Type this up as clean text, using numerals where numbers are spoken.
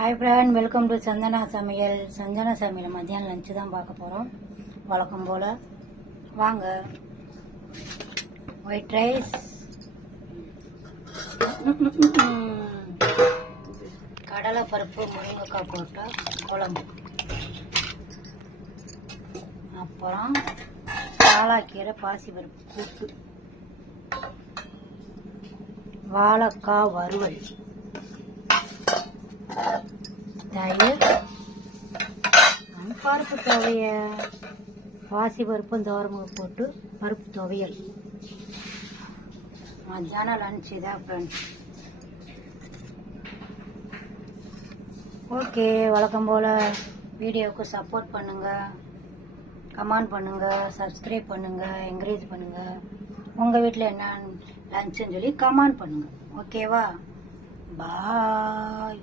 Hi friend, welcome to Chandana Samayal. Chandana சமையல் மத்தியானம் lunch தான் பார்க்க போகிறோம். வழக்கம் போல் வாங்க. ஒயிட் ரைஸ், கடலைப்பருப்பு, முருங்கைக்காய் போட்ட குழம்பு, அப்புறம் பாலாக்கீரை பாசிப்பருப்பு கூட்டு, வாழைக்காய் வறுவல், தயிர், பருப்பு துவையல், பாசி பருப்பும் தோரமும் போட்டு பருப்பு துவையல். மத்தியானம் லன்ச் இதான் ஃப்ரெண்ட்ஸ். ஓகே, வழக்கம் போல் வீடியோவுக்கு சப்போர்ட் பண்ணுங்கள், கமெண்ட் பண்ணுங்கள், சப்ஸ்கிரைப் பண்ணுங்கள், என்கரேஜ் பண்ணுங்கள். உங்கள் வீட்டில் என்ன லன்ச்சுன்னு சொல்லி கமெண்ட் பண்ணுங்கள். ஓகேவா? பாய்.